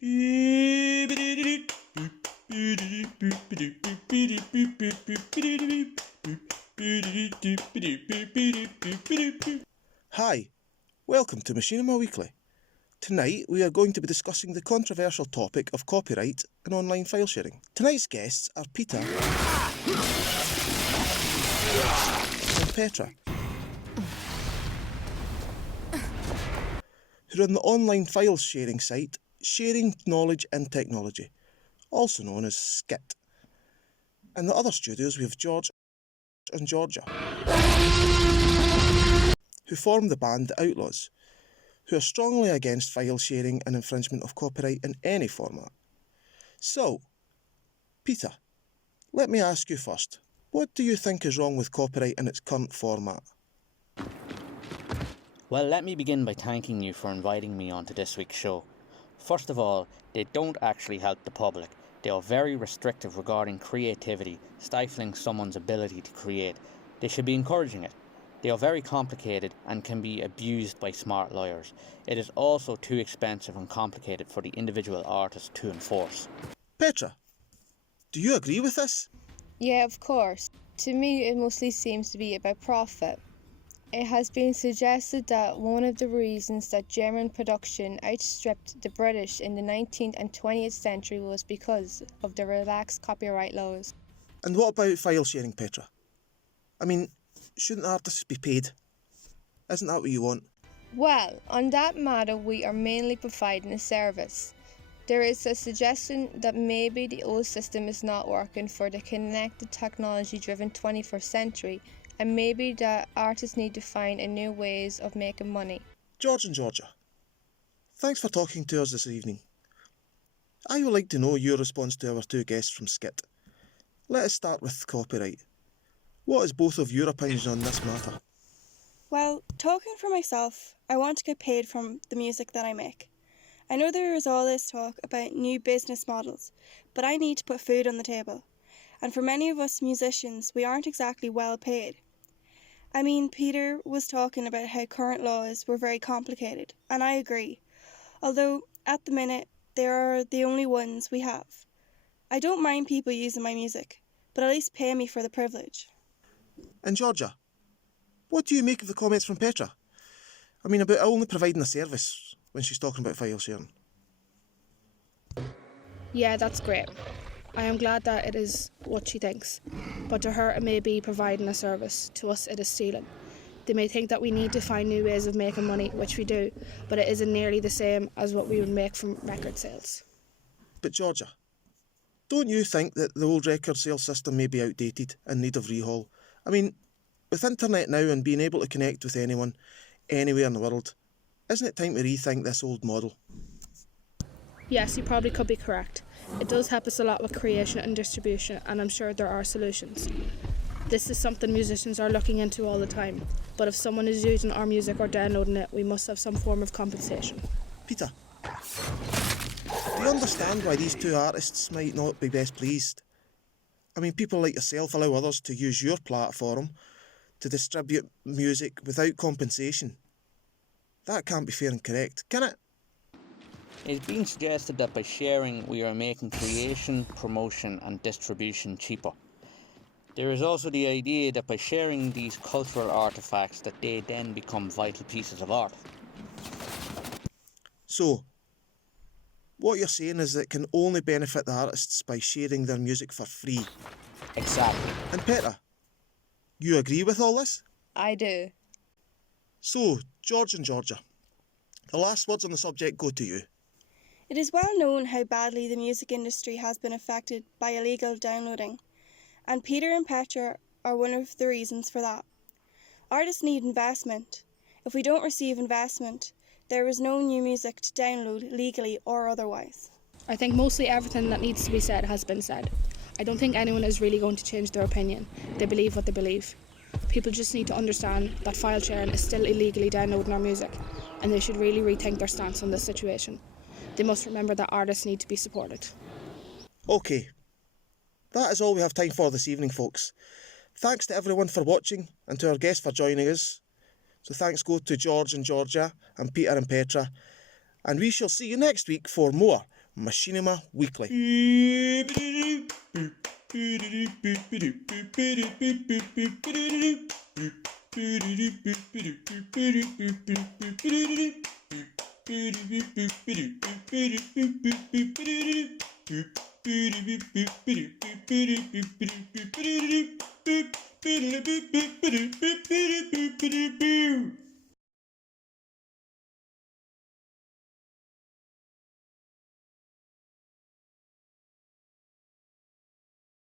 Hi, welcome to Machinima Weekly. Tonight we are going to be discussing the controversial topic of copyright and online file sharing. Tonight's guests are Peter and Petra, who run the online file sharing site Sharing Knowledge and Technology, also known as SKIT. In the other studios we have George and Georgia, who form the band The Outlaws, who are strongly against file sharing and infringement of copyright in any format. So, Peter, let me ask you first, what do you think is wrong with copyright in its current format? Well, let me begin by thanking you for inviting me onto this week's show. First of all, they don't actually help the public. They are very restrictive regarding creativity, stifling someone's ability to create. They should be encouraging it. They are very complicated and can be abused by smart lawyers. It is also too expensive and complicated for the individual artist to enforce. Petra, do you agree with this? Yeah, of course. To me, it mostly seems to be about profit. It has been suggested that one of the reasons that German production outstripped the British in the 19th and 20th century was because of the relaxed copyright laws. And what about file sharing, Petra? I mean, shouldn't artists be paid? Isn't that what you want? Well, on that matter, we are mainly providing a service. There is a suggestion that maybe the old system is not working for the connected technology-driven 21st century, and maybe that artists need to find a new ways of making money. George and Georgia, thanks for talking to us this evening. I would like to know your response to our two guests from SKIT. Let us start with copyright. What is both of your opinions on this matter? Well, talking for myself, I want to get paid from the music that I make. I know there is all this talk about new business models, but I need to put food on the table. And for many of us musicians, we aren't exactly well paid. I mean, Peter was talking about how current laws were very complicated, and I agree. Although, at the minute, they are the only ones we have. I don't mind people using my music, but at least pay me for the privilege. And Georgia, what do you make of the comments from Petra? I mean, about only providing a service when she's talking about file sharing. Yeah, that's great. I am glad that it is what she thinks, but to her it may be providing a service, to us it is stealing. They may think that we need to find new ways of making money, which we do, but it isn't nearly the same as what we would make from record sales. But Georgia, don't you think that the old record sales system may be outdated and need of rehaul? I mean, with internet now and being able to connect with anyone, anywhere in the world, isn't it time to rethink this old model? Yes, you probably could be correct. It does help us a lot with creation and distribution, and I'm sure there are solutions. This is something musicians are looking into all the time, but if someone is using our music or downloading it, we must have some form of compensation. Peter, do you understand why these two artists might not be best pleased? I mean, people like yourself allow others to use your platform to distribute music without compensation. That can't be fair and correct, can it? It is being suggested that by sharing we are making creation, promotion and distribution cheaper. There is also the idea that by sharing these cultural artefacts that they then become vital pieces of art. So, what you're saying is that it can only benefit the artists by sharing their music for free. Exactly. And Petra, you agree with all this? I do. So, George and Georgia, the last words on the subject go to you. It is well known how badly the music industry has been affected by illegal downloading, and Peter and Petra are one of the reasons for that. Artists need investment. If we don't receive investment, there is no new music to download legally or otherwise. I think mostly everything that needs to be said has been said. I don't think anyone is really going to change their opinion. They believe what they believe. People just need to understand that file sharing is still illegally downloading our music, and they should really rethink their stance on this situation. They must remember that artists need to be supported. OK, that is all we have time for this evening, folks. Thanks to everyone for watching and to our guests for joining us. So thanks go to George and Georgia and Peter and Petra. And we shall see you next week for more Machinima Weekly.